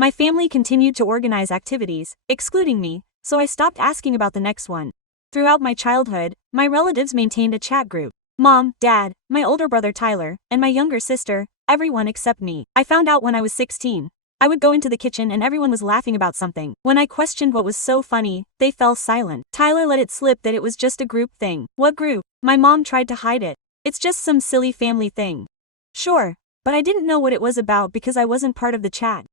My family continued to organize activities, excluding me, so I stopped asking about the next one. Throughout my childhood, my relatives maintained a chat group. Mom, Dad, my older brother Tyler, and my younger sister, everyone except me. I found out when I was 16. I would go into the kitchen and everyone was laughing about something. When I questioned what was so funny, they fell silent. Tyler let it slip that it was just a group thing. What group? My mom tried to hide it. It's just some silly family thing. Sure, but I didn't know what it was about because I wasn't part of the chat.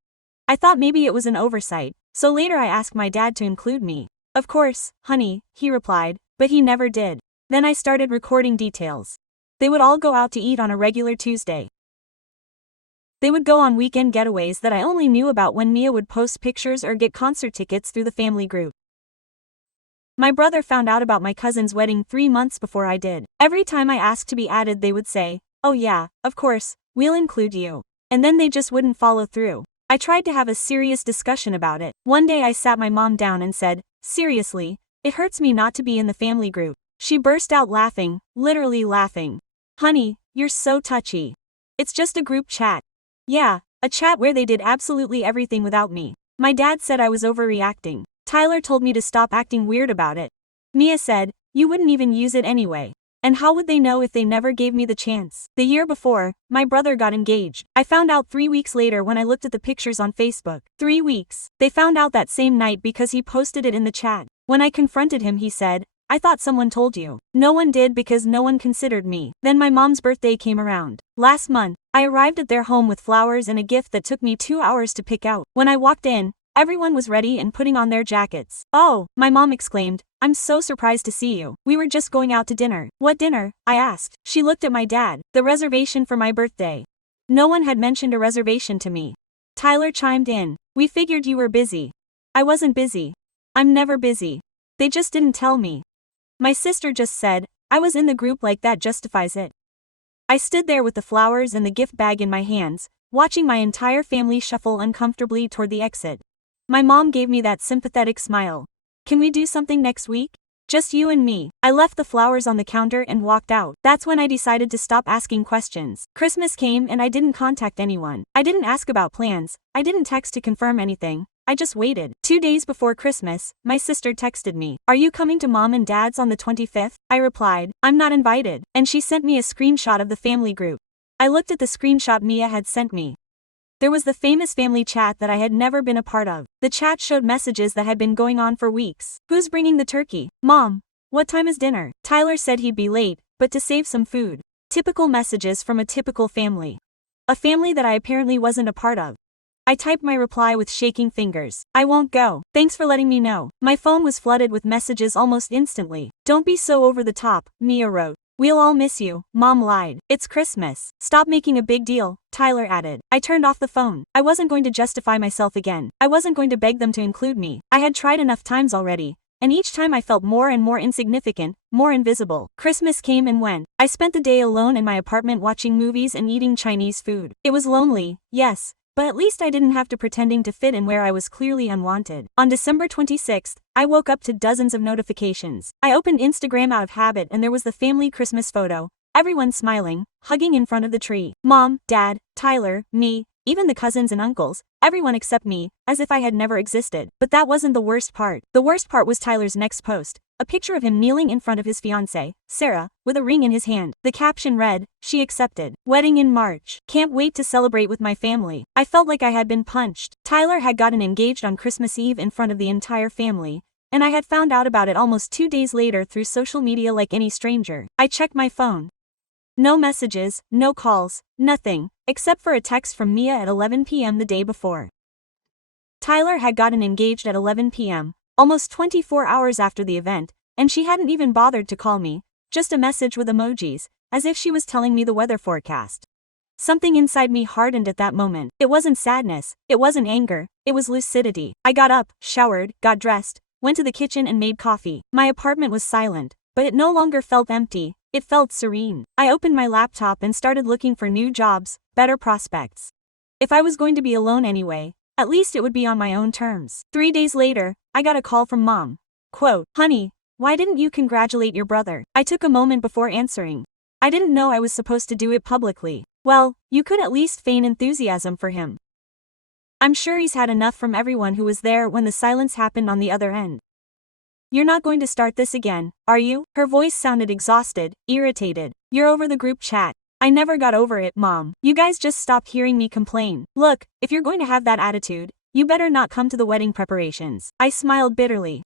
I thought maybe it was an oversight, so later I asked my dad to include me. Of course, honey, he replied, but he never did. Then I started recording details. They would all go out to eat on a regular Tuesday. They would go on weekend getaways that I only knew about when Mia would post pictures or get concert tickets through the family group. My brother found out about my cousin's wedding 3 months before I did. Every time I asked to be added they would say, "Oh yeah, of course, we'll include you." And then they just wouldn't follow through. I tried to have a serious discussion about it. One day I sat my mom down and said, "Seriously, it hurts me not to be in the family group." She burst out laughing, literally laughing. "Honey, you're so touchy. It's just a group chat." Yeah, a chat where they did absolutely everything without me. My dad said I was overreacting. Tyler told me to stop acting weird about it. Mia said, "You wouldn't even use it anyway. And how would they know if they never gave me the chance?" The year before, my brother got engaged. I found out 3 weeks later when I looked at the pictures on Facebook. 3 weeks. They found out that same night because he posted it in the chat. When I confronted him he said, "I thought someone told you." No one did because no one considered me. Then my mom's birthday came around. Last month, I arrived at their home with flowers and a gift that took me 2 hours to pick out. When I walked in, everyone was ready and putting on their jackets. "Oh," my mom exclaimed, "I'm so surprised to see you. We were just going out to dinner." "What dinner?" I asked. She looked at my dad. "The reservation for my birthday." No one had mentioned a reservation to me. Tyler chimed in. "We figured you were busy." I wasn't busy. I'm never busy. They just didn't tell me. My sister just said, "I was in the group, like that justifies it." I stood there with the flowers and the gift bag in my hands, watching my entire family shuffle uncomfortably toward the exit. My mom gave me that sympathetic smile. "Can we do something next week? Just you and me." I left the flowers on the counter and walked out. That's when I decided to stop asking questions. Christmas came and I didn't contact anyone. I didn't ask about plans. I didn't text to confirm anything. I just waited. 2 days before Christmas, my sister texted me, "Are you coming to Mom and Dad's on the 25th? I replied, "I'm not invited." And she sent me a screenshot of the family group. I looked at the screenshot Mia had sent me. There was the famous family chat that I had never been a part of. The chat showed messages that had been going on for weeks. "Who's bringing the turkey? Mom, what time is dinner?" Tyler said he'd be late, but to save some food. Typical messages from a typical family. A family that I apparently wasn't a part of. I typed my reply with shaking fingers. "I won't go. Thanks for letting me know." My phone was flooded with messages almost instantly. "Don't be so over the top," Mia wrote. "We'll all miss you," Mom lied. "It's Christmas. Stop making a big deal," Tyler added. I turned off the phone. I wasn't going to justify myself again. I wasn't going to beg them to include me. I had tried enough times already, and each time I felt more and more insignificant, more invisible. Christmas came and went. I spent the day alone in my apartment watching movies and eating Chinese food. It was lonely, yes, but at least I didn't have to pretending to fit in where I was clearly unwanted. On December 26th, I woke up to dozens of notifications. I opened Instagram out of habit and there was the family Christmas photo. Everyone smiling, hugging in front of the tree. Mom, Dad, Tyler, me, even the cousins and uncles, everyone except me, as if I had never existed. But that wasn't the worst part. The worst part was Tyler's next post. A picture of him kneeling in front of his fiancée, Sarah, with a ring in his hand. The caption read, "She accepted. Wedding in March. Can't wait to celebrate with my family." I felt like I had been punched. Tyler had gotten engaged on Christmas Eve in front of the entire family, and I had found out about it almost 2 days later through social media like any stranger. I checked my phone. No messages, no calls, nothing, except for a text from Mia at 11 p.m. the day before. Tyler had gotten engaged at 11 p.m. almost 24 hours after the event, and she hadn't even bothered to call me, just a message with emojis, as if she was telling me the weather forecast. Something inside me hardened at that moment. It wasn't sadness, it wasn't anger, it was lucidity. I got up, showered, got dressed, went to the kitchen and made coffee. My apartment was silent, but it no longer felt empty, it felt serene. I opened my laptop and started looking for new jobs, better prospects. If I was going to be alone anyway, at least it would be on my own terms. 3 days later, I got a call from Mom. Quote, "Honey, why didn't you congratulate your brother?" I took a moment before answering. I didn't know I was supposed to do it publicly. "Well, you could at least feign enthusiasm for him." I'm sure he's had enough from everyone who was there when the silence happened on the other end. You're not going to start this again, are you? Her voice sounded exhausted, irritated. You're over the group chat. I never got over it, Mom. You guys just stopped hearing me complain. Look, if you're going to have that attitude, you better not come to the wedding preparations. I smiled bitterly.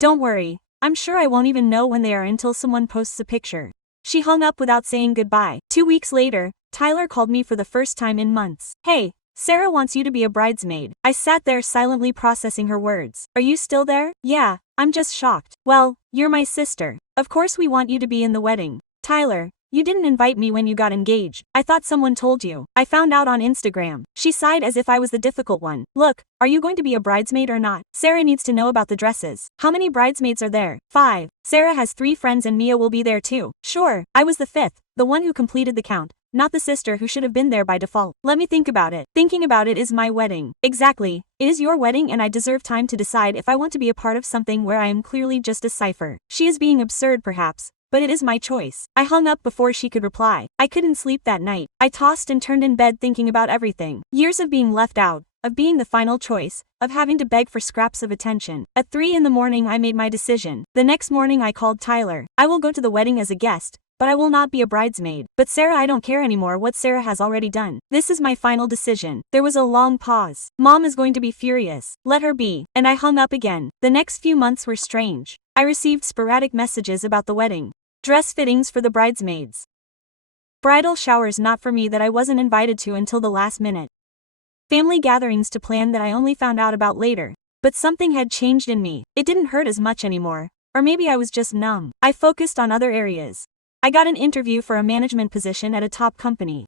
Don't worry, I'm sure I won't even know when they are until someone posts a picture. She hung up without saying goodbye. 2 weeks later, Tyler called me for the first time in months. Hey, Sarah wants you to be a bridesmaid. I sat there silently processing her words. Are you still there? Yeah, I'm just shocked. Well, you're my sister. Of course we want you to be in the wedding. Tyler, you didn't invite me when you got engaged. I thought someone told you. I found out on Instagram. She sighed as if I was the difficult one. Look, are you going to be a bridesmaid or not? Sarah needs to know about the dresses. How many bridesmaids are there? 5. Sarah has 3 friends and Mia will be there too. Sure, I was the 5th, the one who completed the count. Not the sister who should have been there by default. Let me think about it. Thinking about it is my wedding. Exactly. It is your wedding and I deserve time to decide if I want to be a part of something where I am clearly just a cipher. She is being absurd perhaps, but it is my choice. I hung up before she could reply. I couldn't sleep that night. I tossed and turned in bed thinking about everything. Years of being left out, of being the final choice, of having to beg for scraps of attention. At 3 in the morning I made my decision. The next morning I called Tyler. I will go to the wedding as a guest, but I will not be a bridesmaid. But Sarah, I don't care anymore what Sarah has already done. This is my final decision. There was a long pause. Mom is going to be furious. Let her be. And I hung up again. The next few months were strange. I received sporadic messages about the wedding. Dress fittings for the bridesmaids. Bridal showers not for me that I wasn't invited to until the last minute. Family gatherings to plan that I only found out about later. But something had changed in me. It didn't hurt as much anymore. Or maybe I was just numb. I focused on other areas. I got an interview for a management position at a top company.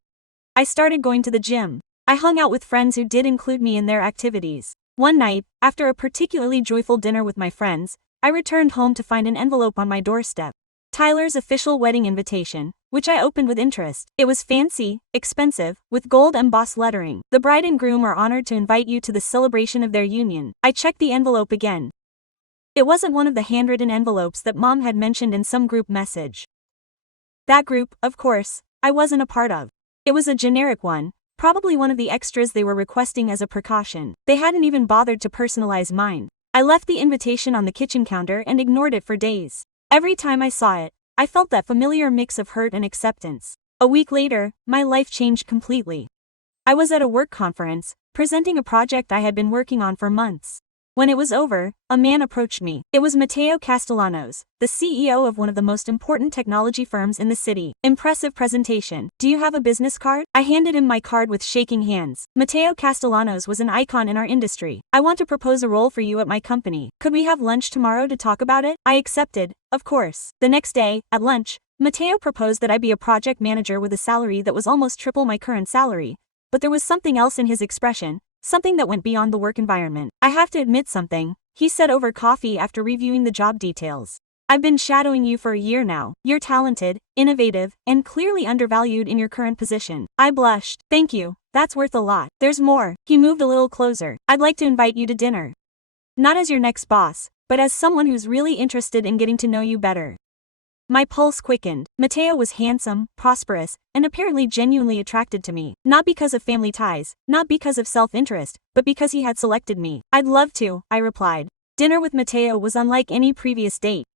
I started going to the gym. I hung out with friends who did include me in their activities. One night, after a particularly joyful dinner with my friends, I returned home to find an envelope on my doorstep. Tyler's official wedding invitation, which I opened with interest. It was fancy, expensive, with gold embossed lettering. The bride and groom are honored to invite you to the celebration of their union. I checked the envelope again. It wasn't one of the handwritten envelopes that Mom had mentioned in some group message. That group, of course, I wasn't a part of. It was a generic one, probably one of the extras they were requesting as a precaution. They hadn't even bothered to personalize mine. I left the invitation on the kitchen counter and ignored it for days. Every time I saw it, I felt that familiar mix of hurt and acceptance. A week later, my life changed completely. I was at a work conference, presenting a project I had been working on for months. When it was over, a man approached me. It was Mateo Castellanos, the CEO of one of the most important technology firms in the city. Impressive presentation. Do you have a business card? I handed him my card with shaking hands. Mateo Castellanos was an icon in our industry. I want to propose a role for you at my company. Could we have lunch tomorrow to talk about it? I accepted, of course. The next day, at lunch, Mateo proposed that I be a project manager with a salary that was almost triple my current salary. But there was something else in his expression. Something that went beyond the work environment. I have to admit something, he said over coffee after reviewing the job details. I've been shadowing you for a year now. You're talented, innovative, and clearly undervalued in your current position. I blushed. Thank you, that's worth a lot. There's more. He moved a little closer. I'd like to invite you to dinner. Not as your next boss, but as someone who's really interested in getting to know you better. My pulse quickened. Mateo was handsome, prosperous, and apparently genuinely attracted to me. Not because of family ties, not because of self-interest, but because he had selected me. I'd love to, I replied. Dinner with Mateo was unlike any previous date.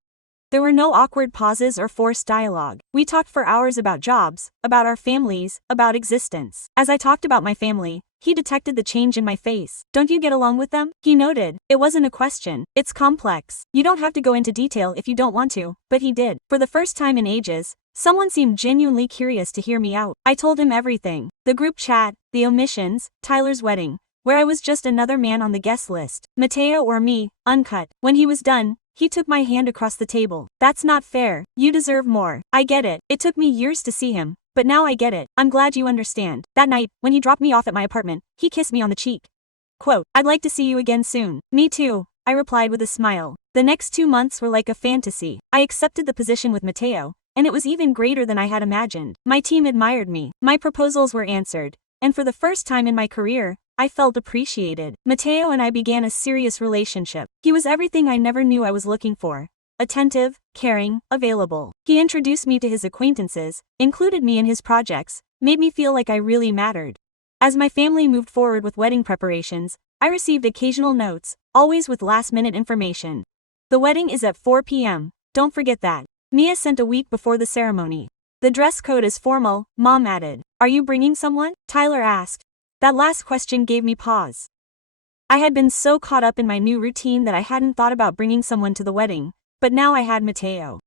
There were no awkward pauses or forced dialogue. We talked for hours about jobs, about our families, about existence. As I talked about my family, he detected the change in my face. Don't you get along with them? He noted. It wasn't a question. It's complex. You don't have to go into detail if you don't want to, but he did. For the first time in ages, someone seemed genuinely curious to hear me out. I told him everything. The group chat, the omissions, Tyler's wedding, where I was just another man on the guest list. Mateo or me, uncut. When he was done, he took my hand across the table. That's not fair. You deserve more. I get it. It took me years to see him. But now I get it. I'm glad you understand. That night, when he dropped me off at my apartment, he kissed me on the cheek. Quote, I'd like to see you again soon. Me too, I replied with a smile. The next 2 months were like a fantasy. I accepted the position with Mateo, and it was even greater than I had imagined. My team admired me. My proposals were answered. And for the first time in my career, I felt appreciated. Mateo and I began a serious relationship. He was everything I never knew I was looking for. Attentive, caring, available. He introduced me to his acquaintances, included me in his projects, made me feel like I really mattered. As my family moved forward with wedding preparations, I received occasional notes, always with last-minute information. The wedding is at 4 p.m., don't forget that. Mia sent a week before the ceremony. The dress code is formal, Mom added. Are you bringing someone? Tyler asked. That last question gave me pause. I had been so caught up in my new routine that I hadn't thought about bringing someone to the wedding, but now I had Mateo.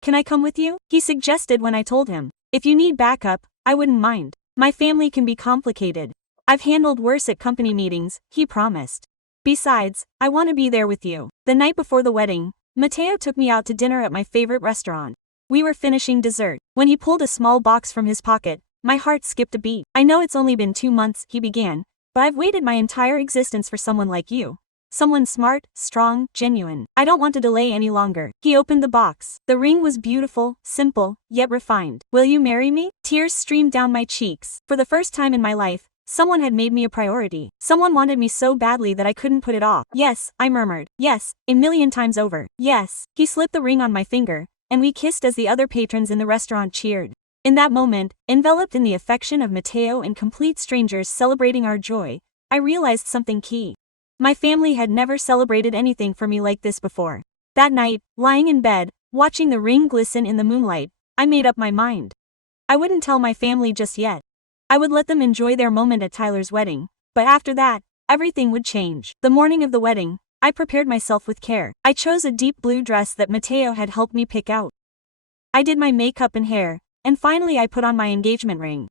Can I come with you? He suggested when I told him. If you need backup, I wouldn't mind. My family can be complicated. I've handled worse at company meetings, he promised. Besides, I want to be there with you. The night before the wedding, Mateo took me out to dinner at my favorite restaurant. We were finishing dessert. When he pulled a small box from his pocket, my heart skipped a beat. I know it's only been 2 months, he began, but I've waited my entire existence for someone like you. Someone smart, strong, genuine. I don't want to delay any longer. He opened the box. The ring was beautiful, simple, yet refined. Will you marry me? Tears streamed down my cheeks. For the first time in my life, someone had made me a priority. Someone wanted me so badly that I couldn't put it off. Yes, I murmured. Yes, a million times over. Yes. He slipped the ring on my finger, and we kissed as the other patrons in the restaurant cheered. In that moment, enveloped in the affection of Mateo and complete strangers celebrating our joy, I realized something key. My family had never celebrated anything for me like this before. That night, lying in bed, watching the ring glisten in the moonlight, I made up my mind. I wouldn't tell my family just yet. I would let them enjoy their moment at Tyler's wedding, but after that, everything would change. The morning of the wedding, I prepared myself with care. I chose a deep blue dress that Mateo had helped me pick out. I did my makeup and hair, and finally I put on my engagement ring.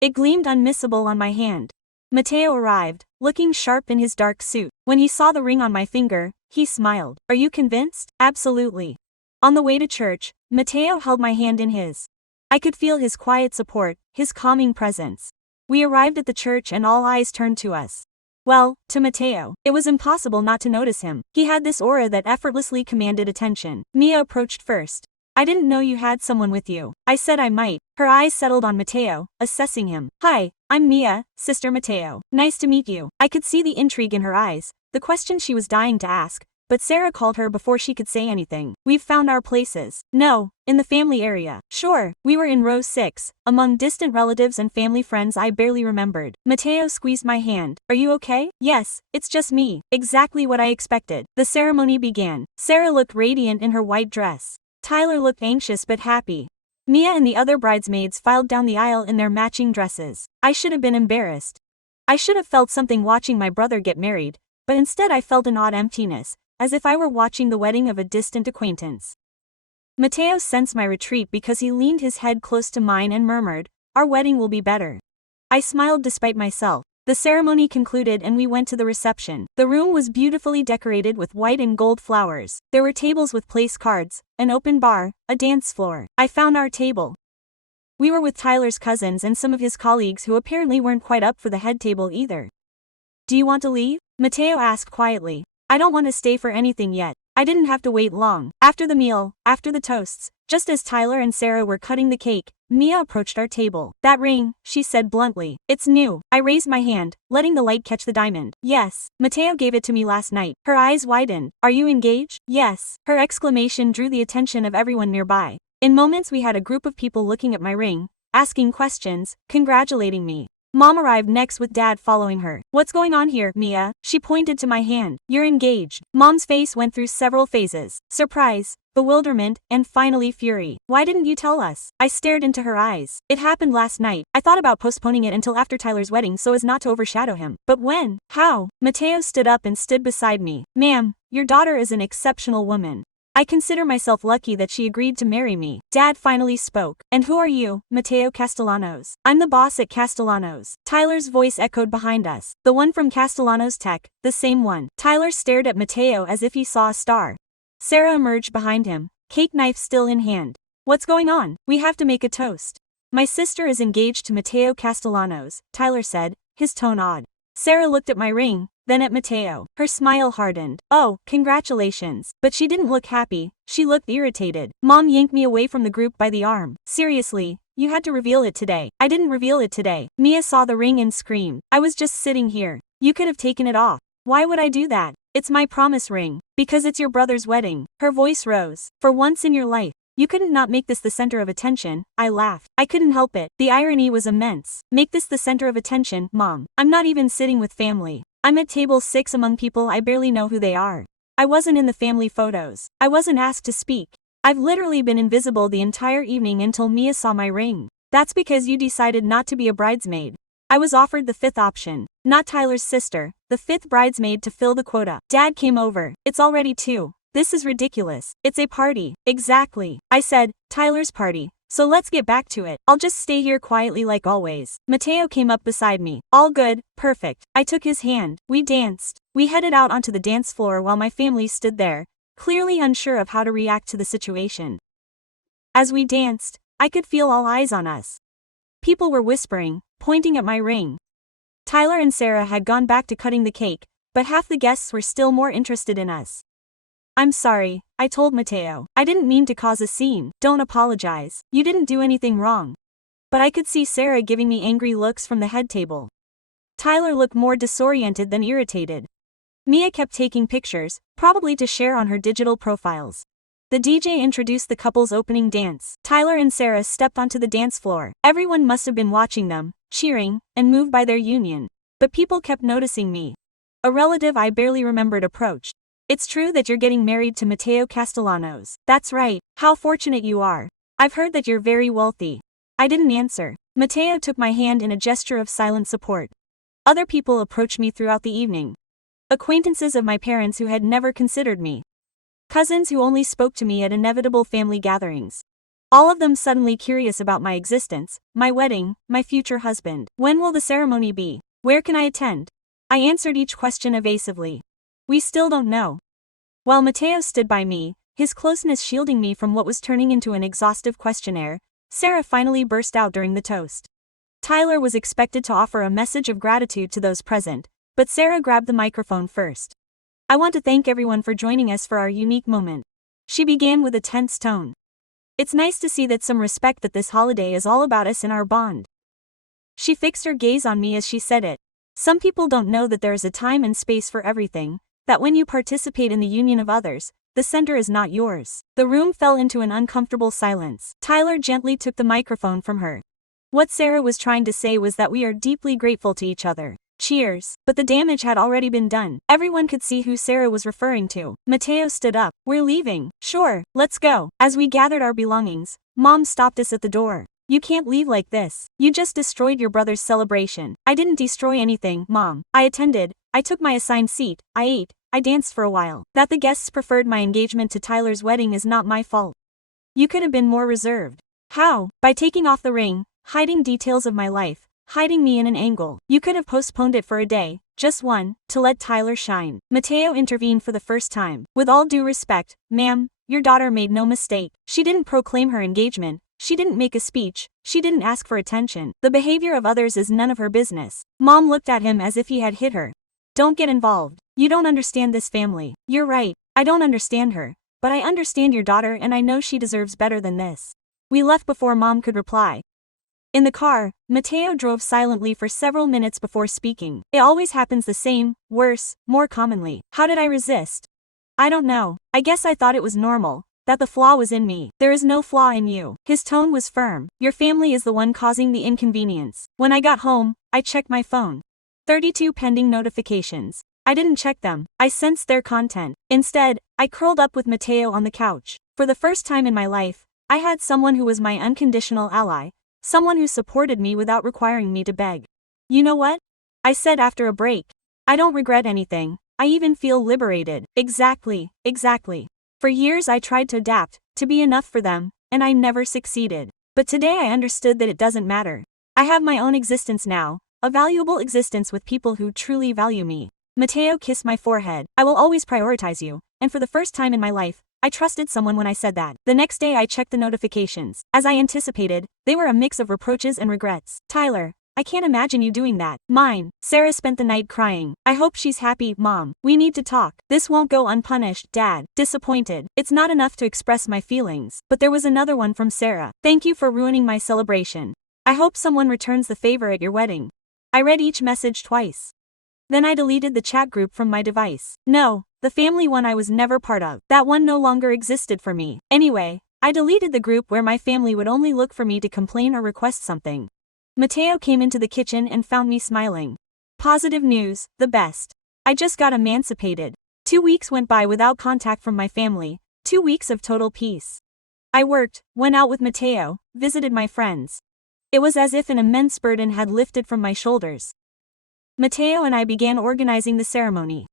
It gleamed unmissable on my hand. Mateo arrived, looking sharp in his dark suit. When he saw the ring on my finger, he smiled. Are you convinced? Absolutely. On the way to church, Mateo held my hand in his. I could feel his quiet support, his calming presence. We arrived at the church and all eyes turned to us. Well, to Mateo, it was impossible not to notice him. He had this aura that effortlessly commanded attention. Mia approached first. I didn't know you had someone with you. I said I might. Her eyes settled on Mateo, assessing him. Hi, I'm Mia, Sister Mateo. Nice to meet you. I could see the intrigue in her eyes, the question she was dying to ask, but Sarah called her before she could say anything. We've found our places. No, in the family area. Sure, we were in row 6, among distant relatives and family friends I barely remembered. Mateo squeezed my hand. Are you okay? Yes, it's just me. Exactly what I expected. The ceremony began. Sarah looked radiant in her white dress. Tyler looked anxious but happy. Mia and the other bridesmaids filed down the aisle in their matching dresses. I should have been embarrassed. I should have felt something watching my brother get married, but instead I felt an odd emptiness, as if I were watching the wedding of a distant acquaintance. Mateo sensed my retreat because he leaned his head close to mine and murmured, "Our wedding will be better." I smiled despite myself. The ceremony concluded and we went to the reception. The room was beautifully decorated with white and gold flowers. There were tables with place cards, an open bar, a dance floor. I found our table. We were with Tyler's cousins and some of his colleagues who apparently weren't quite up for the head table either. Do you want to leave? Mateo asked quietly. I don't want to stay for anything yet. I didn't have to wait long. After the meal, after the toasts, just as Tyler and Sarah were cutting the cake, Mia approached our table. That ring, she said bluntly. It's new. I raised my hand, letting the light catch the diamond. Yes. Mateo gave it to me last night. Her eyes widened. Are you engaged? Yes. Her exclamation drew the attention of everyone nearby. In moments we had a group of people looking at my ring, asking questions, congratulating me. Mom arrived next with Dad following her. What's going on here, Mia? She pointed to my hand. You're engaged. Mom's face went through several phases. Surprise, bewilderment, and finally fury. Why didn't you tell us? I stared into her eyes. It happened last night. I thought about postponing it until after Tyler's wedding so as not to overshadow him. But when? How? Mateo stood up and stood beside me. Ma'am, your daughter is an exceptional woman. I consider myself lucky that she agreed to marry me. Dad finally spoke. And who are you, Mateo Castellanos? I'm the boss at Castellanos. Tyler's voice echoed behind us. The one from Castellanos Tech, the same one. Tyler stared at Mateo as if he saw a star. Sarah emerged behind him, cake knife still in hand. What's going on? We have to make a toast. My sister is engaged to Mateo Castellanos, Tyler said, his tone odd. Sarah looked at my ring, then at Mateo. Her smile hardened. Oh, congratulations. But she didn't look happy, she looked irritated. Mom yanked me away from the group by the arm. Seriously, you had to reveal it today. I didn't reveal it today. Mia saw the ring and screamed. I was just sitting here. You could have taken it off. Why would I do that? It's my promise ring. Because it's your brother's wedding. Her voice rose. For once in your life, You couldn't not make this the center of attention, I laughed. I couldn't help it. The irony was immense. Make this the center of attention, Mom. I'm not even sitting with family. I'm at table 6 among people I barely know who they are. I wasn't in the family photos. I wasn't asked to speak. I've literally been invisible the entire evening until Mia saw my ring. That's because you decided not to be a bridesmaid. I was offered the 5th option. Not Tyler's sister, the 5th bridesmaid to fill the quota. Dad came over. It's already 2. This is ridiculous. It's a party. Exactly. I said, Tyler's party. So let's get back to it. I'll just stay here quietly like always. Mateo came up beside me. All good, perfect. I took his hand. We danced. We headed out onto the dance floor while my family stood there, clearly unsure of how to react to the situation. As we danced, I could feel all eyes on us. People were whispering, pointing at my ring. Tyler and Sarah had gone back to cutting the cake, but half the guests were still more interested in us. I'm sorry, I told Mateo. I didn't mean to cause a scene. Don't apologize. You didn't do anything wrong. But I could see Sarah giving me angry looks from the head table. Tyler looked more disoriented than irritated. Mia kept taking pictures, probably to share on her digital profiles. The DJ introduced the couple's opening dance. Tyler and Sarah stepped onto the dance floor. Everyone must have been watching them, cheering, and moved by their union. But people kept noticing me. A relative I barely remembered approached. It's true that you're getting married to Mateo Castellanos. That's right. How fortunate you are. I've heard that you're very wealthy. I didn't answer. Mateo took my hand in a gesture of silent support. Other people approached me throughout the evening. Acquaintances of my parents who had never considered me. Cousins who only spoke to me at inevitable family gatherings. All of them suddenly curious about my existence, my wedding, my future husband. When will the ceremony be? Where can I attend? I answered each question evasively. We still don't know. While Mateo stood by me, his closeness shielding me from what was turning into an exhaustive questionnaire, Sarah finally burst out during the toast. Tyler was expected to offer a message of gratitude to those present, but Sarah grabbed the microphone first. I want to thank everyone for joining us for our unique moment. She began with a tense tone. It's nice to see that some respect that this holiday is all about us and our bond. She fixed her gaze on me as she said it. Some people don't know that there is a time and space for everything, that when you participate in the union of others, the center is not yours. The room fell into an uncomfortable silence. Tyler gently took the microphone from her. What Sarah was trying to say was that we are deeply grateful to each other. Cheers. But the damage had already been done. Everyone could see who Sarah was referring to. Mateo stood up. We're leaving. Sure, let's go. As we gathered our belongings, Mom stopped us at the door. You can't leave like this. You just destroyed your brother's celebration. I didn't destroy anything, Mom. I attended. I took my assigned seat. I ate. I danced for a while. That the guests preferred my engagement to Tyler's wedding is not my fault. You could have been more reserved. How? By taking off the ring, hiding details of my life, hiding me in an angle. You could have postponed it for a day, just one, to let Tyler shine. Mateo intervened for the first time. With all due respect, ma'am, your daughter made no mistake. She didn't proclaim her engagement. She didn't make a speech. She didn't ask for attention. The behavior of others is none of her business. Mom looked at him as if he had hit her. Don't get involved. You don't understand this family. You're right. I don't understand her. But I understand your daughter and I know she deserves better than this. We left before Mom could reply. In the car, Mateo drove silently for several minutes before speaking. It always happens the same, worse, more commonly. How did I resist? I don't know. I guess I thought it was normal. That the flaw was in me. There is no flaw in you. His tone was firm. Your family is the one causing the inconvenience. When I got home, I checked my phone. 32 pending notifications. I didn't check them. I sensed their content. Instead, I curled up with Mateo on the couch. For the first time in my life, I had someone who was my unconditional ally, someone who supported me without requiring me to beg. You know what? I said after a break. I don't regret anything. I even feel liberated. Exactly. For years I tried to adapt, to be enough for them, and I never succeeded. But today I understood that it doesn't matter. I have my own existence now, a valuable existence with people who truly value me. Mateo kissed my forehead. I will always prioritize you, and for the first time in my life, I trusted someone when I said that. The next day I checked the notifications. As I anticipated, they were a mix of reproaches and regrets. Tyler, I can't imagine you doing that. Mine. Sarah spent the night crying. I hope she's happy, Mom. We need to talk. This won't go unpunished, Dad. Disappointed. It's not enough to express my feelings. But there was another one from Sarah. Thank you for ruining my celebration. I hope someone returns the favor at your wedding. I read each message twice. Then I deleted the chat group from my device. No, the family one I was never part of. That one no longer existed for me. Anyway, I deleted the group where my family would only look for me to complain or request something. Mateo came into the kitchen and found me smiling. Positive news, the best. I just got emancipated. 2 weeks went by without contact from my family, 2 weeks of total peace. I worked, went out with Mateo, visited my friends. It was as if an immense burden had lifted from my shoulders. Mateo and I began organizing the ceremony.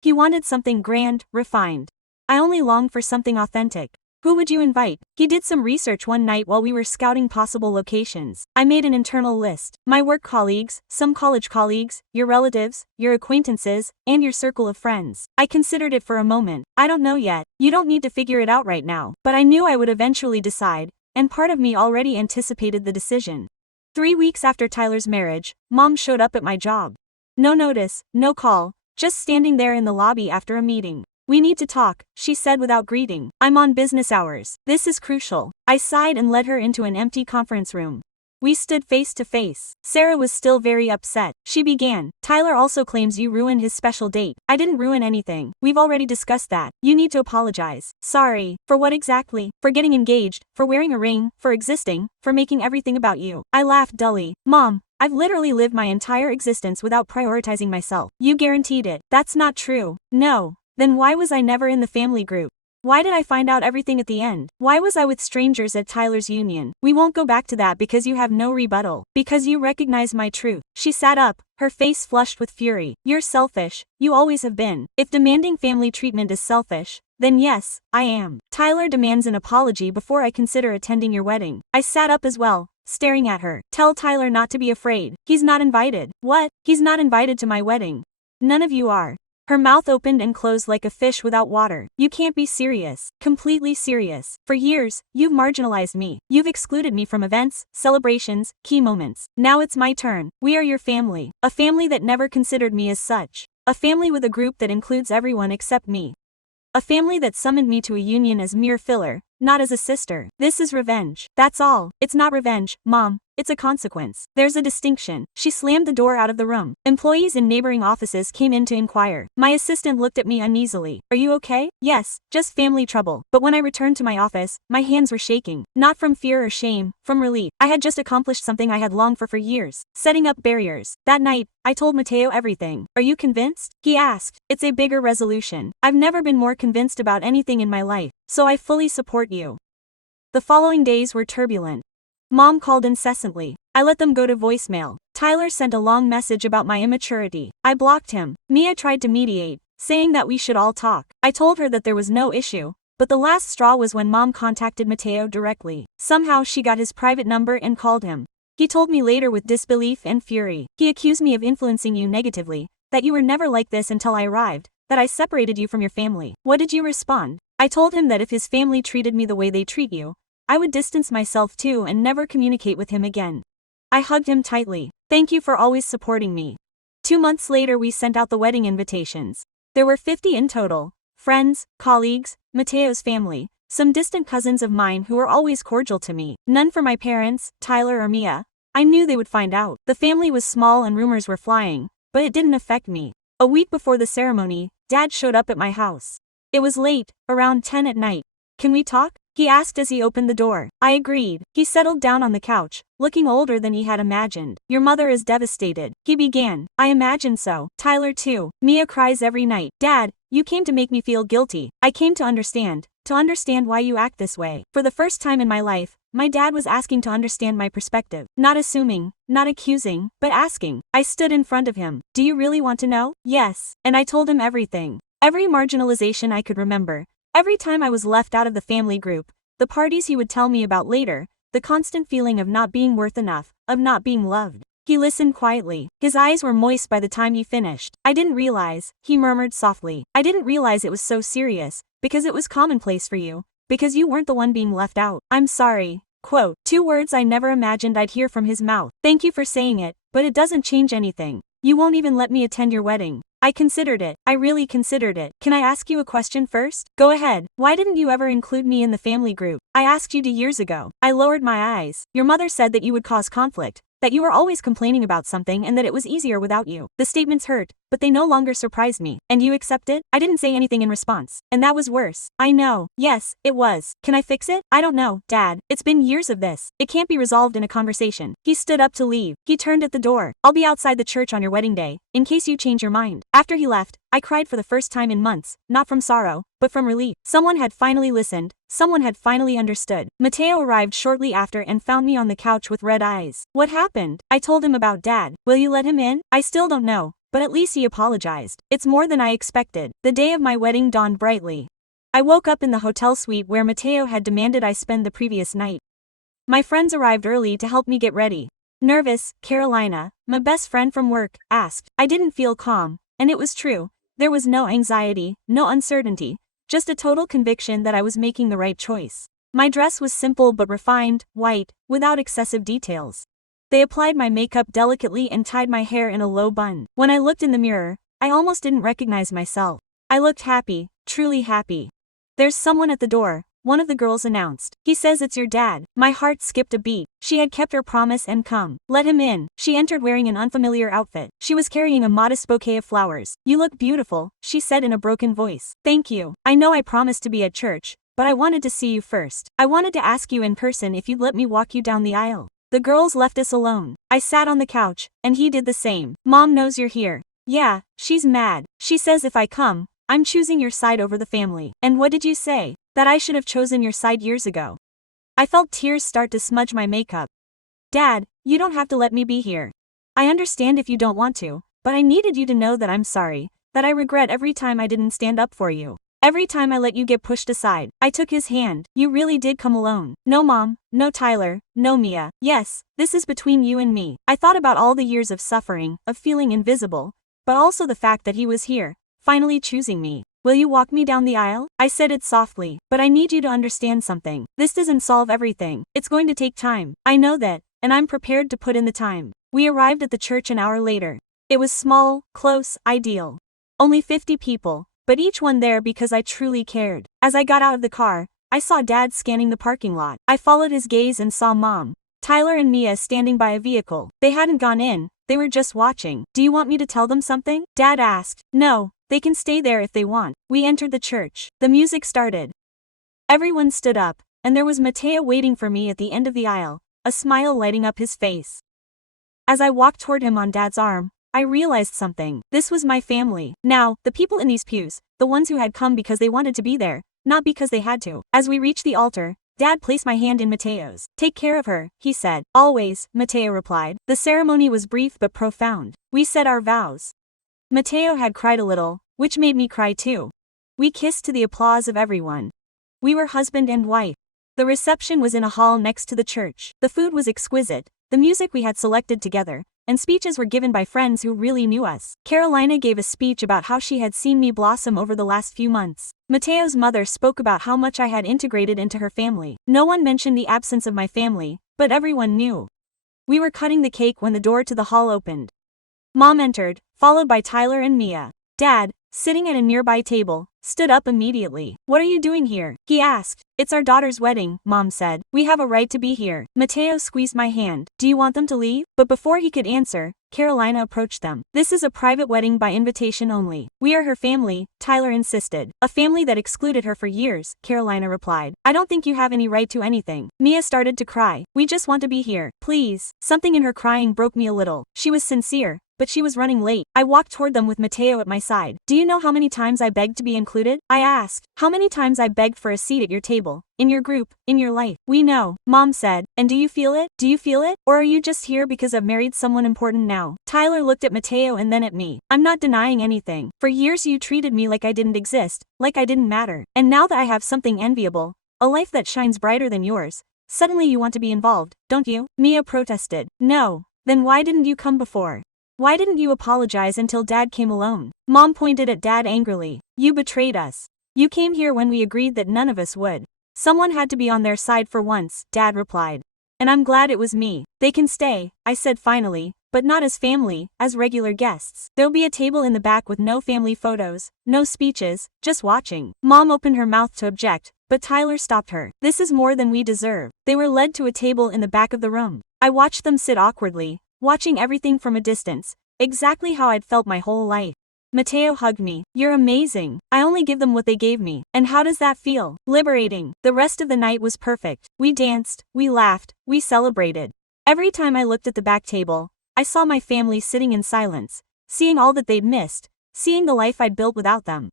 He wanted something grand, refined. I only longed for something authentic. Who would you invite? He did some research one night while we were scouting possible locations. I made an internal list. My work colleagues, some college colleagues, your relatives, your acquaintances, and your circle of friends. I considered it for a moment. I don't know yet. You don't need to figure it out right now. But I knew I would eventually decide, and part of me already anticipated the decision. 3 weeks after Tyler's marriage, Mom showed up at my job. No notice, no call, just standing there in the lobby after a meeting. We need to talk, she said without greeting. I'm on business hours. This is crucial. I sighed and led her into an empty conference room. We stood face to face. Sarah was still very upset. She began. Tyler also claims you ruined his special date. I didn't ruin anything. We've already discussed that. You need to apologize. Sorry. For what exactly? For getting engaged, for wearing a ring, for existing, for making everything about you. I laughed dully. Mom, I've literally lived my entire existence without prioritizing myself. You guaranteed it. That's not true. No. Then why was I never in the family group? Why did I find out everything at the end? Why was I with strangers at Tyler's union? We won't go back to that because you have no rebuttal. Because you recognize my truth. She sat up, her face flushed with fury. You're selfish. You always have been. If demanding family treatment is selfish, then yes, I am. Tyler demands an apology before I consider attending your wedding. I sat up as well, staring at her. Tell Tyler not to be afraid. He's not invited. What? He's not invited to my wedding. None of you are. Her mouth opened and closed like a fish without water. You can't be serious. Completely serious. For years, you've marginalized me. You've excluded me from events, celebrations, key moments. Now it's my turn. We are your family. A family that never considered me as such. A family with a group that includes everyone except me. A family that summoned me to a union as mere filler, not as a sister. This is revenge. That's all. It's not revenge, Mom. It's a consequence. There's a distinction. She slammed the door out of the room. Employees in neighboring offices came in to inquire. My assistant looked at me uneasily. Are you okay? Yes, just family trouble. But when I returned to my office, my hands were shaking. Not from fear or shame, from relief. I had just accomplished something I had longed for years. Setting up barriers. That night, I told Mateo everything. Are you convinced? He asked. It's a bigger resolution. I've never been more convinced about anything in my life. So I fully support you. The following days were turbulent. Mom called incessantly. I let them go to voicemail. Tyler sent a long message about my immaturity. I blocked him. Mia tried to mediate, saying that we should all talk. I told her that there was no issue, but the last straw was when Mom contacted Mateo directly. Somehow she got his private number and called him. He told me later with disbelief and fury. He accused me of influencing you negatively, that you were never like this until I arrived, that I separated you from your family. What did you respond? I told him that if his family treated me the way they treat you, I would distance myself too and never communicate with him again. I hugged him tightly. Thank you for always supporting me. 2 months later we sent out the wedding invitations. There were 50 in total. Friends, colleagues, Mateo's family, some distant cousins of mine who were always cordial to me. None for my parents, Tyler or Mia. I knew they would find out. The family was small and rumors were flying, but it didn't affect me. A week before the ceremony, Dad showed up at my house. It was late, around 10 at night. Can we talk? He asked as he opened the door. I agreed. He settled down on the couch, looking older than he had imagined. Your mother is devastated. He began. I imagine so. Tyler too. Mia cries every night. Dad, you came to make me feel guilty. I came to understand why you act this way. For the first time in my life, my dad was asking to understand my perspective. Not assuming, not accusing, but asking. I stood in front of him. Do you really want to know? Yes. And I told him everything. Every marginalization I could remember. Every time I was left out of the family group, the parties he would tell me about later, the constant feeling of not being worth enough, of not being loved. He listened quietly. His eyes were moist by the time he finished. I didn't realize, he murmured softly. I didn't realize it was so serious, because it was commonplace for you, because you weren't the one being left out. I'm sorry. Quote, 2 words I never imagined I'd hear from his mouth. Thank you for saying it, but it doesn't change anything. You won't even let me attend your wedding. I considered it. I really considered it. Can I ask you a question first? Go ahead. Why didn't you ever include me in the family group? I asked you 2 years ago. I lowered my eyes. Your mother said that you would cause conflict, That you were always complaining about something and that it was easier without you. The statements hurt, but they no longer surprised me. And you accept it? I didn't say anything in response. And that was worse. I know. Yes, it was. Can I fix it? I don't know, Dad. It's been years of this. It can't be resolved in a conversation. He stood up to leave. He turned at the door. I'll be outside the church on your wedding day, in case you change your mind. After he left, I cried for the first time in months, not from sorrow, but from relief. Someone had finally listened. Someone had finally understood. Mateo arrived shortly after and found me on the couch with red eyes. What happened? I told him about Dad. Will you let him in? I still don't know, but at least he apologized. It's more than I expected. The day of my wedding dawned brightly. I woke up in the hotel suite where Mateo had demanded I spend the previous night. My friends arrived early to help me get ready. Nervous, Carolina, my best friend from work, asked. I didn't feel calm, and it was true. There was no anxiety, no uncertainty, just a total conviction that I was making the right choice. My dress was simple but refined, white, without excessive details. They applied my makeup delicately and tied my hair in a low bun. When I looked in the mirror, I almost didn't recognize myself. I looked happy, truly happy. There's someone at the door, one of the girls announced. He says it's your dad. My heart skipped a beat. She had kept her promise and come. Let him in. She entered wearing an unfamiliar outfit. She was carrying a modest bouquet of flowers. You look beautiful, she said in a broken voice. Thank you. I know I promised to be at church, but I wanted to see you first. I wanted to ask you in person if you'd let me walk you down the aisle. The girls left us alone. I sat on the couch, and he did the same. Mom knows you're here. Yeah, she's mad. She says if I come, I'm choosing your side over the family. And what did you say? That I should have chosen your side years ago. I felt tears start to smudge my makeup. Dad, you don't have to let me be here. I understand if you don't want to, but I needed you to know that I'm sorry, that I regret every time I didn't stand up for you. Every time I let you get pushed aside. I took his hand. You really did come alone. No Mom, no Tyler, no Mia. Yes, this is between you and me. I thought about all the years of suffering, of feeling invisible, but also the fact that he was here, finally choosing me. Will you walk me down the aisle? I said it softly, but I need you to understand something. This doesn't solve everything. It's going to take time. I know that, and I'm prepared to put in the time. We arrived at the church an hour later. It was small, close, ideal. Only 50 people, but each one there because I truly cared. As I got out of the car, I saw Dad scanning the parking lot. I followed his gaze and saw Mom, Tyler and Mia standing by a vehicle. They hadn't gone in, they were just watching. Do you want me to tell them something? Dad asked. No. They can stay there if they want. We entered the church. The music started. Everyone stood up, and there was Mateo waiting for me at the end of the aisle, a smile lighting up his face. As I walked toward him on Dad's arm, I realized something. This was my family. Now, the people in these pews, the ones who had come because they wanted to be there, not because they had to. As we reached the altar, Dad placed my hand in Mateo's. Take care of her, he said. Always, Mateo replied. The ceremony was brief but profound. We said our vows. Mateo had cried a little, which made me cry too. We kissed to the applause of everyone. We were husband and wife. The reception was in a hall next to the church. The food was exquisite, the music we had selected together, and speeches were given by friends who really knew us. Carolina gave a speech about how she had seen me blossom over the last few months. Mateo's mother spoke about how much I had integrated into her family. No one mentioned the absence of my family, but everyone knew. We were cutting the cake when the door to the hall opened. Mom entered, followed by Tyler and Mia. Dad, sitting at a nearby table, stood up immediately. What are you doing here? He asked. It's our daughter's wedding, Mom said. We have a right to be here. Mateo squeezed my hand. Do you want them to leave? But before he could answer, Carolina approached them. This is a private wedding by invitation only. We are her family, Tyler insisted. A family that excluded her for years, Carolina replied. I don't think you have any right to anything. Mia started to cry. We just want to be here. Please. Something in her crying broke me a little. She was sincere, but she was running late. I walked toward them with Mateo at my side. Do you know how many times I begged to be included? I asked. How many times I begged for a seat at your table, in your group, in your life? We know, Mom said. And do you feel it? Do you feel it? Or are you just here because I've married someone important now? Tyler looked at Mateo and then at me. I'm not denying anything. For years you treated me like I didn't exist, like I didn't matter. And now that I have something enviable, a life that shines brighter than yours, suddenly you want to be involved, don't you? Mia protested. No. Then why didn't you come before? Why didn't you apologize until Dad came alone? Mom pointed at Dad angrily. You betrayed us. You came here when we agreed that none of us would. Someone had to be on their side for once, Dad replied. And I'm glad it was me. They can stay, I said finally, but not as family, as regular guests. There'll be a table in the back with no family photos, no speeches, just watching. Mom opened her mouth to object, but Tyler stopped her. This is more than we deserve. They were led to a table in the back of the room. I watched them sit awkwardly, watching everything from a distance, exactly how I'd felt my whole life. Mateo hugged me. You're amazing. I only give them what they gave me. And how does that feel? Liberating. The rest of the night was perfect. We danced, we laughed, we celebrated. Every time I looked at the back table, I saw my family sitting in silence, seeing all that they'd missed, seeing the life I'd built without them.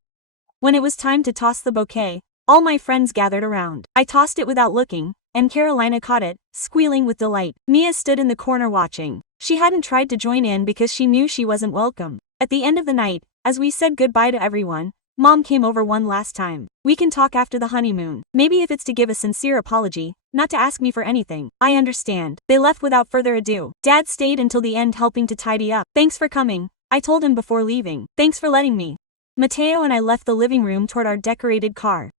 When it was time to toss the bouquet, all my friends gathered around. I tossed it without looking, and Carolina caught it, squealing with delight. Mia stood in the corner watching. She hadn't tried to join in because she knew she wasn't welcome. At the end of the night, as we said goodbye to everyone, Mom came over one last time. We can talk after the honeymoon. Maybe if it's to give a sincere apology, not to ask me for anything. I understand. They left without further ado. Dad stayed until the end helping to tidy up. Thanks for coming, I told him before leaving. Thanks for letting me. Mateo and I left the living room toward our decorated car.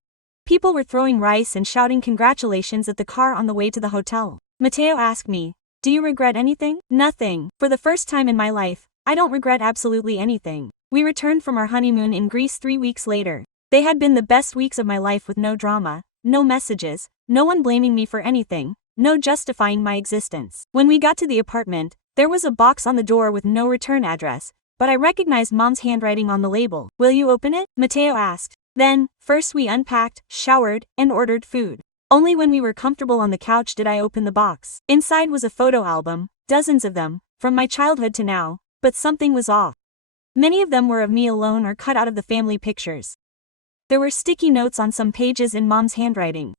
People were throwing rice and shouting congratulations at the car on the way to the hotel. Mateo asked me, do you regret anything? Nothing. For the first time in my life, I don't regret absolutely anything. We returned from our honeymoon in Greece 3 weeks later. They had been the best weeks of my life with no drama, no messages, no one blaming me for anything, no justifying my existence. When we got to the apartment, there was a box on the door with no return address, but I recognized Mom's handwriting on the label. Will you open it? Mateo asked. Then, first we unpacked, showered, and ordered food. Only when we were comfortable on the couch did I open the box. Inside was a photo album, dozens of them, from my childhood to now, but something was off. Many of them were of me alone or cut out of the family pictures. There were sticky notes on some pages in Mom's handwriting.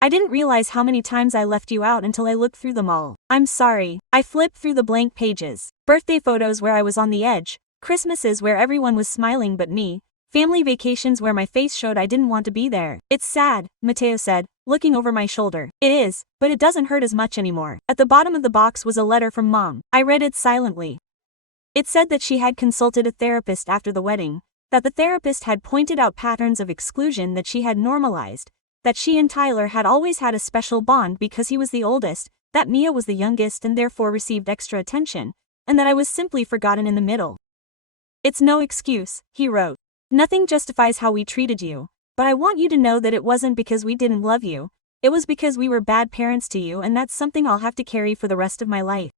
I didn't realize how many times I left you out until I looked through them all. I'm sorry. I flipped through the blank pages. Birthday photos where I was on the edge, Christmases where everyone was smiling but me, family vacations where my face showed I didn't want to be there. It's sad, Mateo said, looking over my shoulder. It is, but it doesn't hurt as much anymore. At the bottom of the box was a letter from Mom. I read it silently. It said that she had consulted a therapist after the wedding, that the therapist had pointed out patterns of exclusion that she had normalized, that she and Tyler had always had a special bond because he was the oldest, that Mia was the youngest and therefore received extra attention, and that I was simply forgotten in the middle. It's no excuse, he wrote. Nothing justifies how we treated you, but I want you to know that it wasn't because we didn't love you, it was because we were bad parents to you, and that's something I'll have to carry for the rest of my life.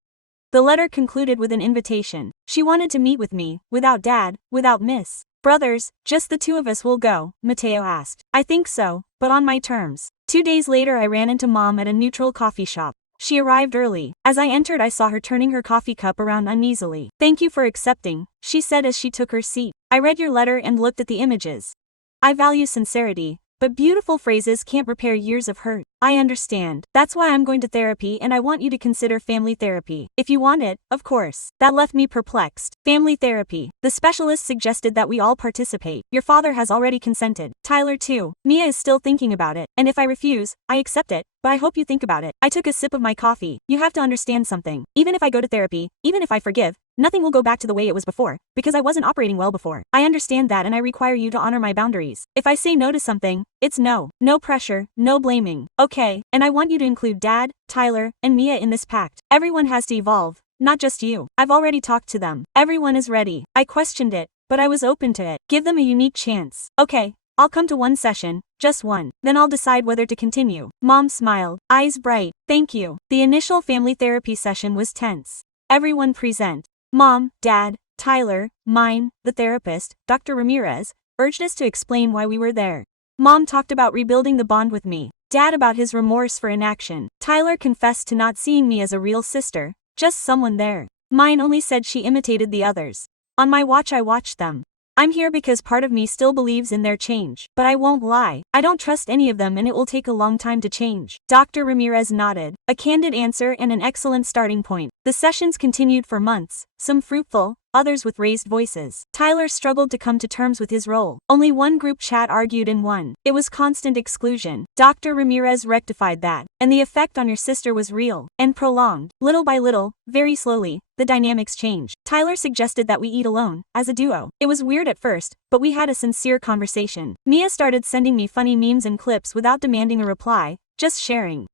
The letter concluded with an invitation. She wanted to meet with me, without Dad, without Miss. Brothers, just the two of us will go, Mateo asked. I think so, but on my terms. 2 days later I ran into Mom at a neutral coffee shop. She arrived early. As I entered I saw her turning her coffee cup around uneasily. Thank you for accepting, she said as she took her seat. I read your letter and looked at the images. I value sincerity, but beautiful phrases can't repair years of hurt. I understand. That's why I'm going to therapy, and I want you to consider family therapy. If you want it, of course. That left me perplexed. Family therapy. The specialist suggested that we all participate. Your father has already consented. Tyler too. Mia is still thinking about it, and if I refuse, I accept it, but I hope you think about it. I took a sip of my coffee. You have to understand something. Even if I go to therapy, even if I forgive, nothing will go back to the way it was before, because I wasn't operating well before. I understand that, and I require you to honor my boundaries. If I say no to something, it's no. No pressure, no blaming. Okay, and I want you to include Dad, Tyler, and Mia in this pact. Everyone has to evolve, not just you. I've already talked to them. Everyone is ready. I questioned it, but I was open to it. Give them a unique chance. Okay, I'll come to one session, just one. Then I'll decide whether to continue. Mom smiled, eyes bright. Thank you. The initial family therapy session was tense. Everyone present. Mom, Dad, Tyler, mine, the therapist, Dr. Ramirez, urged us to explain why we were there. Mom talked about rebuilding the bond with me. Dad about his remorse for inaction. Tyler confessed to not seeing me as a real sister, just someone there. Mine only said she imitated the others. On my watch I watched them. I'm here because part of me still believes in their change. But I won't lie, I don't trust any of them and it will take a long time to change. Dr. Ramirez nodded. A candid answer and an excellent starting point. The sessions continued for months, some fruitful, others with raised voices. Tyler struggled to come to terms with his role. Only one group chat argued in one. It was constant exclusion. Dr. Ramirez rectified that, and the effect on your sister was real and prolonged. Little by little, very slowly, the dynamics changed. Tyler suggested that we eat alone, as a duo. It was weird at first, but we had a sincere conversation. Mia started sending me funny memes and clips without demanding a reply, just sharing.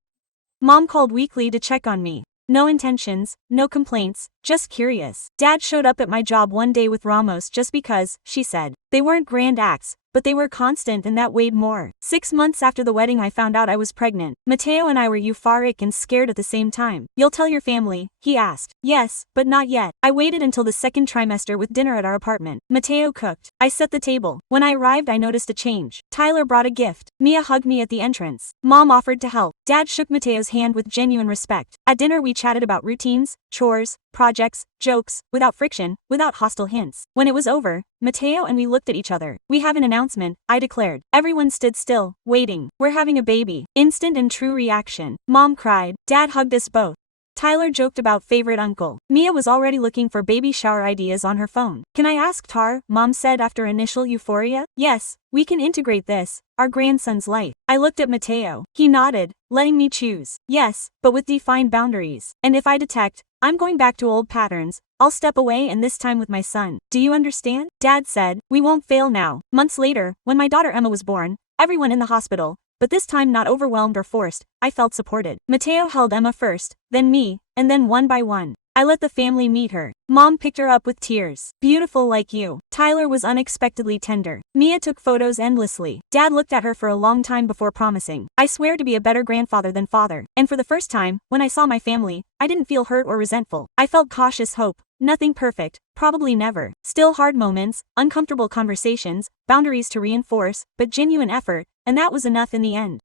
Mom called weekly to check on me. No intentions, no complaints, Just curious. Dad showed up at my job one day with Ramos just because, she said. They weren't grand acts, but they were constant and that weighed more. 6 months after the wedding I found out I was pregnant. Mateo and I were euphoric and scared at the same time. You'll tell your family? He asked. Yes, but not yet. I waited until the second trimester with dinner at our apartment. Mateo cooked. I set the table. When I arrived I noticed a change. Tyler brought a gift. Mia hugged me at the entrance. Mom offered to help. Dad shook Mateo's hand with genuine respect. At dinner we chatted about routines, chores, projects, jokes, without friction, without hostile hints. When it was over, Mateo and we looked at each other. We have an announcement, I declared. Everyone stood still, waiting. We're having a baby. Instant and true reaction. Mom cried. Dad hugged us both. Tyler joked about favorite uncle. Mia was already looking for baby shower ideas on her phone. Can I ask Tar? Mom said after initial euphoria. Yes, we can integrate this, our grandson's life. I looked at Mateo. He nodded, letting me choose. Yes, but with defined boundaries. And if I detect I'm going back to old patterns, I'll step away and this time with my son. Do you understand? Dad said. We won't fail now. Months later, when my daughter Emma was born, everyone in the hospital, but this time not overwhelmed or forced, I felt supported. Mateo held Emma first, then me, and then one by one. I let the family meet her. Mom picked her up with tears. Beautiful like you. Tyler was unexpectedly tender. Mia took photos endlessly. Dad looked at her for a long time before promising. I swear to be a better grandfather than father. And for the first time, when I saw my family, I didn't feel hurt or resentful. I felt cautious hope. Nothing perfect, probably never. Still hard moments, uncomfortable conversations, boundaries to reinforce, but genuine effort, and that was enough in the end.